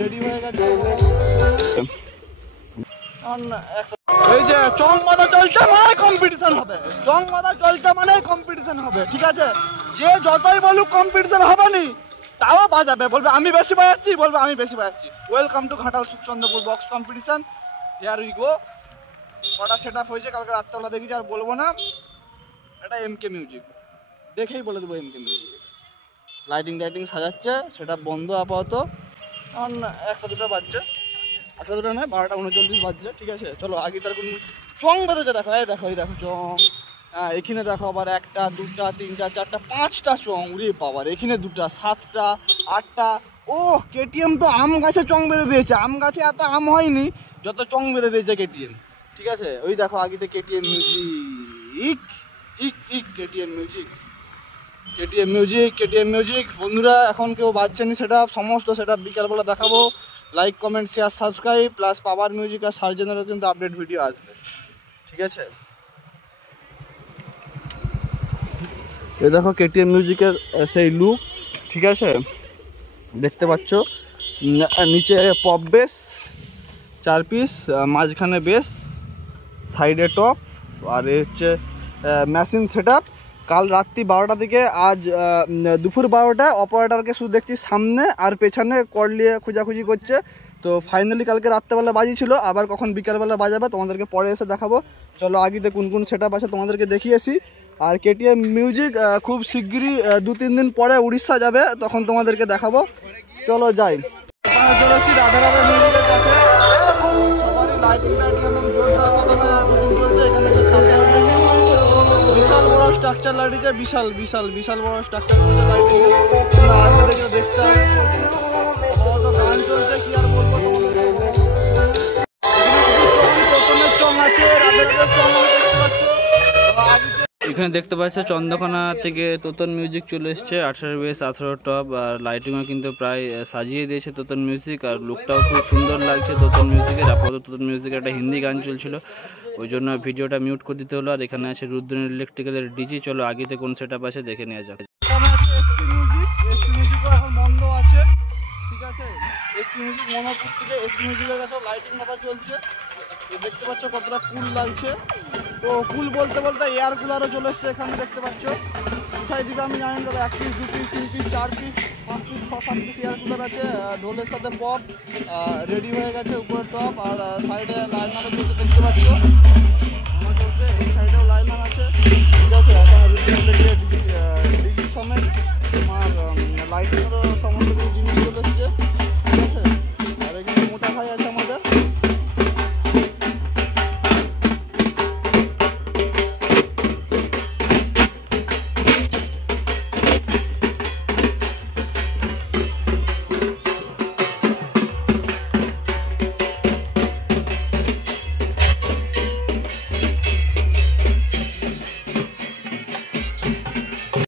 Ready হয়ে গেছে। এই যে চং বাঁধা চলছে মানে কম্পিটিশন হবে, চং বাঁধা চলছে মানে কম্পিটিশন হবে, ঠিক আছে? যে যতই বলুক কম্পিটিশন হবে নি, তাও বাজাবে, বলবে আমি বেশি বাজাচ্ছি, বলবে আমি বেশি বাজাচ্ছি। Welcome to Ghatal Sukhchandrapur box competition, here we go. কটা সেট আপ হয়েছে কালকে রাত্রেবেলা দেখেছি, আর বলবো না। এটা এমকে মিউজিক, দেখেই বলে দেবো এমকে মিউজিক। লাইটিং টাইটিং সাজাচ্ছে, সেটা বন্ধ আপাতত, কারণ একটা দুটো বাজছে, একটা দুটো নয় 12টা 39 বাজছে, ঠিক আছে? চলো আগে তার কোন চং বেঁধেছে, দেখো এই দেখো, এই দেখো চং। হ্যাঁ এখানে দেখো আবার 1টা 2টা 3টা 4টা 5টা চং, উরে বাবার, এখানে 2টা 7টা 8টা। ও কেটিএম তো আম গাছে চং বেঁধে দিয়েছে, আম গাছে এত আম হয়নি যত চং বেঁধে দিয়েছে কেটিএম, ঠিক আছে? ওই দেখো আগেতে KTM music, KTM music, KTM music, KTM music. বন্ধুরা এখন কেউ বাজছেনি সেটা, সমস্ত সেটা বিকালবেলা দেখাবো। Like comment share subscribe, plus power music আর সার্জেনেরও কিন্তু আপডেট ভিডিও আসবে, ঠিক আছে? এই দেখো কেটিএম মিউজিকের সেই লুক, ঠিক আছে? দেখতে পাচ্ছ নিচে পপ বেস 4 পিস, মাঝখানে বেস, সাইডে টপ, আর এ হচ্ছে মেশিন সেট আপ। কাল রাত্রি 12টা থেকে আজ দুপুর 12টায় অপারেটারকে শুধু দেখছি সামনে আর পেছনে কর্ড নিয়ে খোঁজাখুঁজি করছে। তো ফাইনালি কালকে রাত্রেবেলা বাজিয়েছিল, আবার কখন বিকালবেলা বাজাবে তোমাদেরকে পরে এসে দেখাবো। চলো আগেতে কোন কোন সেট আপ আছে তোমাদেরকে দেখিয়েছি। আর কেটিএম মিউজিক খুব শিগগিরই 2-3 দিন পরে উড়িষ্যা যাবে, তখন তোমাদেরকে দেখাবো। চলো যাই। চলে এসেছি রাধা রাধা মিউজিকের কাছে, সবারই লাইটিং টাইটিং একদম জোরদার কদমে ফিটিং চলছে। এখানে যে সাথে বিশাল বড় স্ট্রাকচার লাগিয়েছে, বিশাল বিশাল বিশাল বড় স্ট্রাকচার করছে লাইটিং। আগে থেকে দেখতে হবে, গান চলছে, কি আর বলবো তোমাদের। এখানে শুধু চং, প্রথমের চং আছে, রাধের চং দেখতে পাচ্ছ। এখানে দেখতে পাচ্ছ চন্দ্রকোনা থেকে তোতন মিউজিক চলে এসছে, 18 বেস 18 টপ, আর লাইটিংও কিন্তু প্রায় সাজিয়ে দিয়েছে তোতন মিউজিক। আর লুকটাও খুব সুন্দর লাগছে তোতন মিউজিকের। আপাতত তোতন মিউজিকের একটা হিন্দি গান চলছিল, ওই জন্য ভিডিওটা মিউট করে দিতে হলো। আর এখানে আছে রুদ্রন ইলেকট্রিক্যালের ডিজি। চলো আগেতে কোন সেট আপ আছে দেখে নেওয়া যাক। এসপি মিউজিকও এখন বন্ধ আছে, ঠিক আছে? এসপি মিউজিক মনোপুর থেকে এসপি মিউজিকের কাছে লাইটিং মাথা চলছে, দেখতে পাচ্ছ কতটা কুল লাগছে। তো কুল বলতে বলতে এয়ার কুলারও চলে এসছে এখানে, দেখতে পাচ্ছ। কোথায় দিবে আমি জানি না, 1 piece 2 piece 3 piece 4 piece 5 piece 6-7 piece air cooler আছে। ঢোলের সাথে পপ রেডি হয়ে গেছে, উপরে টপ, আর সাইডে লাইনারও চলছে, দেখতে পাচ্ছ আমার চলছে। এই সাইডেও লাইনার আছে, ঠিক আছে? ডিজি সমেত তোমার লাইটিংয়েরও সমস্ত